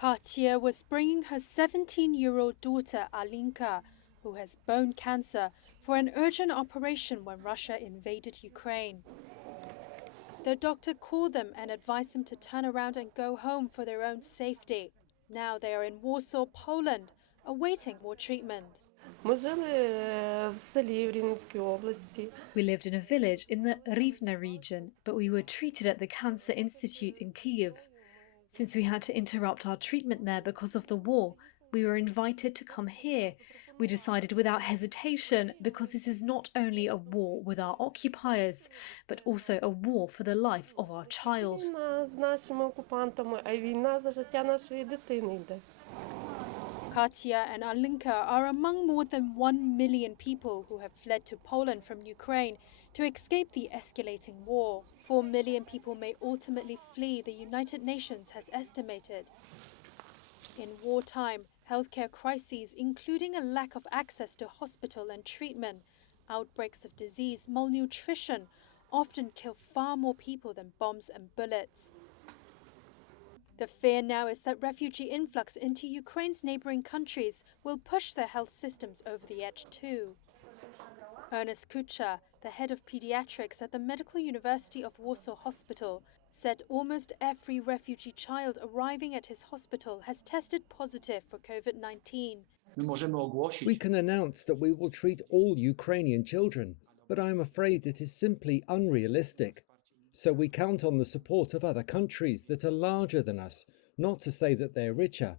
Katia was bringing her 17-year-old daughter Alinka, who has bone cancer, for an urgent operation when Russia invaded Ukraine. The doctor called them and advised them to turn around and go home for their own safety. Now they are in Warsaw, Poland, awaiting more treatment. Ми жили в селі в Рівненській області. We lived in a village in the Rivne region, but we were treated at the Cancer Institute in Kyiv. Since we had to interrupt our treatment there because of the war, we were invited to come here. We decided without hesitation because this is not only a war with our occupiers, but also a war for the life of our child. Війна з нашими окупантами, а війна за життя нашої дитини йде. Katia and Alinka are among more than 1 million people who have fled to Poland from Ukraine to escape the escalating war. 4 million people may ultimately flee, the United Nations has estimated. In wartime, healthcare crises, including a lack of access to hospital and treatment, outbreaks of disease, malnutrition, often kill far more people than bombs and bullets. The fear now is that refugee influx into Ukraine's neighboring countries will push their health systems over the edge too. Ernest Kucha, the head of pediatrics at the Medical University of Warsaw Hospital, said almost every refugee child arriving at his hospital has tested positive for COVID-19. We can announce that we will treat all Ukrainian children, but I am afraid it is simply unrealistic. So we count on the support of other countries that are larger than us, not to say that they're richer.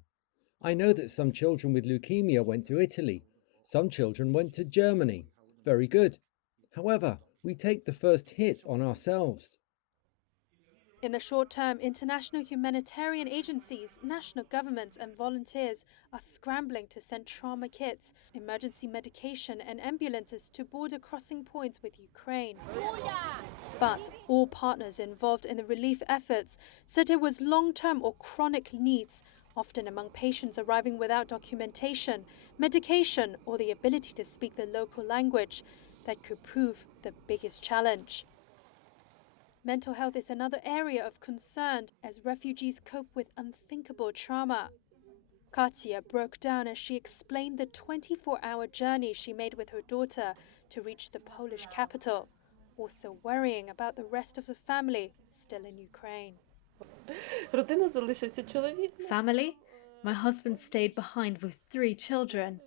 I know that some children with leukemia went to Italy. Some children went to Germany. Very good. However, we take the first hit on ourselves. In the short term, international humanitarian agencies, national governments and volunteers are scrambling to send trauma kits, emergency medication and ambulances to border crossing points with Ukraine. But all partners involved in the relief efforts said it was long-term or chronic needs, often among patients arriving without documentation, medication or the ability to speak the local language, that could prove the biggest challenge. Mental health is another area of concern as refugees cope with unthinkable trauma. Katia broke down as she explained the 24-hour journey she made with her daughter to reach the Polish capital, also worrying about the rest of the family still in Ukraine. Родина залишився чоловік. Family? My husband stayed behind with 3 children.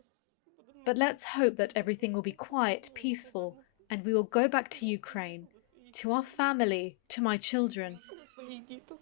But let's hope that everything will be quiet, peaceful, and we will go back to Ukraine, to our family, to my children. Своїх діток.